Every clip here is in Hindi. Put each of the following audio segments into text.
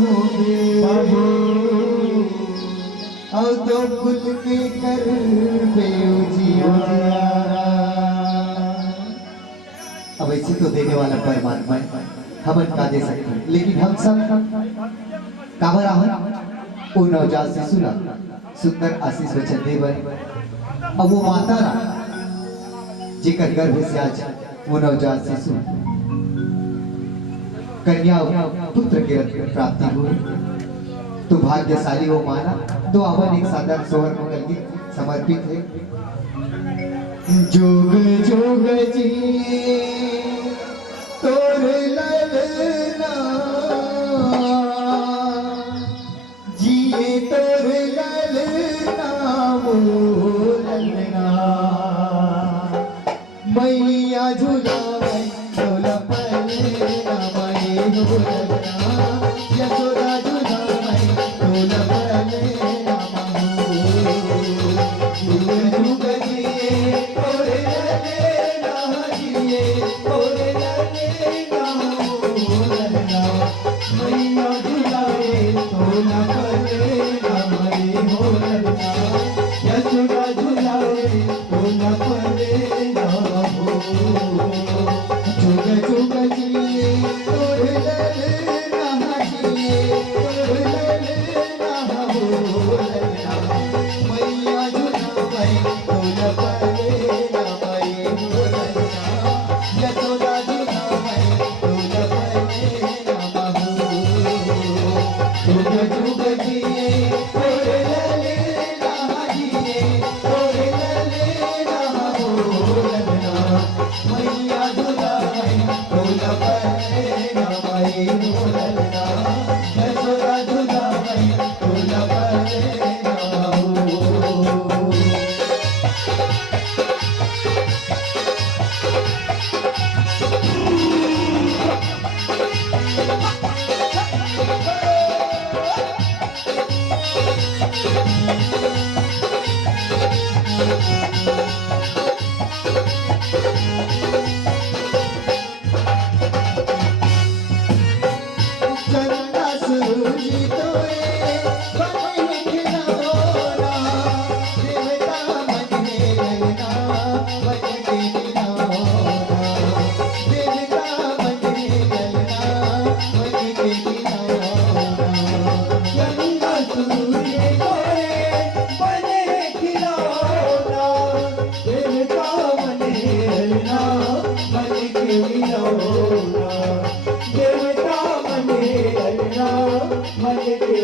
होगे बाबू और तो कुल के कर उजियारा। अब ऐसे तो देने वाला परमात्मा है, हम का दे सकते हैं, लेकिन हम सब काबर आहन वो नवजात शिशु ला सुंदर आशीष वचन देवन। अब वो माता रा जेकर गर्भ से आज वो नवजात शिशु कन्या पुत्र की प्राप्ति हुई तो भाग्यशाली वो माना। तो अवन एक साधारण सोहर मंगल गीत समर्पित है। जोग जोग जी तोर ललना जिए तोर ललना वो ललना मैया झूलावे झूला पलना मई हो ललना यशोदा झूलावे झूला पलना जुग जुग जिए तोर ललना जिए तोर ललना वो ललना मैया झूलावे झूला पलना मई हो ललना यशोदा झूलावे झूला पलना जुग जुग जिए तोर ललना जिए तोर ललना हो ललना मैया झूलावे झूला पलना मई हो ललना यशोदा झूलावे झूला पलना जुग जुग जिए तोर ललना जिए तोर ललना हो ललना मैया झूलावे झूला पलना मई हो ललना यशोदा झूलावे झूला पलना चंदा सूजी तोए बने खिलौना देवता मने ललना बन के खिलौना देवता मने ललना बन के खिलौना चंदा सूजी तोए बने खिलौना देवता मने ललना बन के खिलौना देवता मने ललना मन के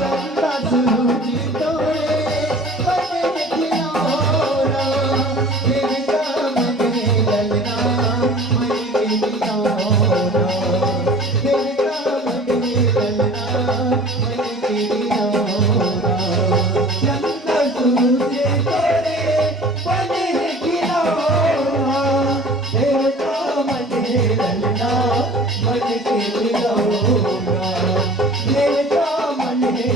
चंदा सूजी तोए बने खिलौना देवता मने ललना मन के खिलौना देवता मने ललना मन के खिलौना चंदा सूजी तोए बने खिलौना देवता मने ललना मन के खिलौना देवता मने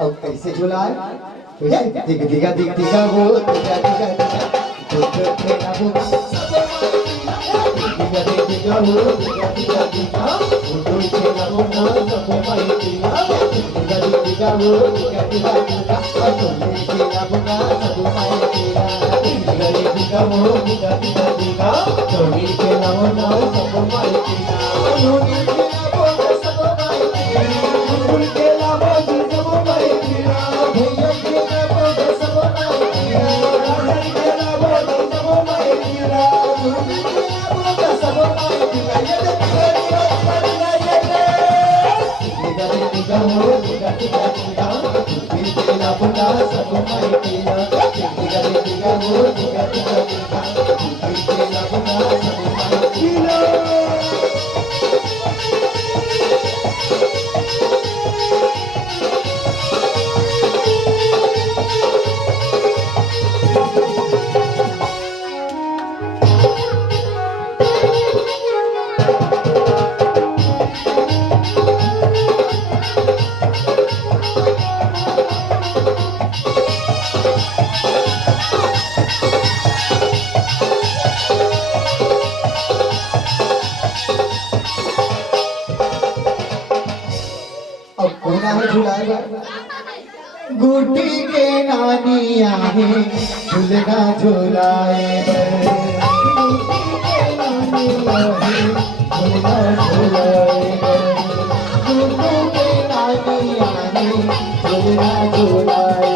अब कैसे झुलाए दिग दिगा वो दिगा दिगा दिगा जो जो खेला वो दिगा दिगा वो दिगा दिगा दिगा जो जो खेला वो ना सब माई दिगा दिगा दिगा वो दिगा दिगा दिगा जो जो खेला वो ना सब माई दिगा दिगा दिगा वो दिगा दिगा दिगा जो जो खेला वो ना सब माई दिगा जो जो खेला वो ना सब माई दिगा जो खेला वो सब माई दिगा गुटी के नानी आए झुलना झुलाए झुलना झुलाए गुटू के नानी आए झुलना झुलाए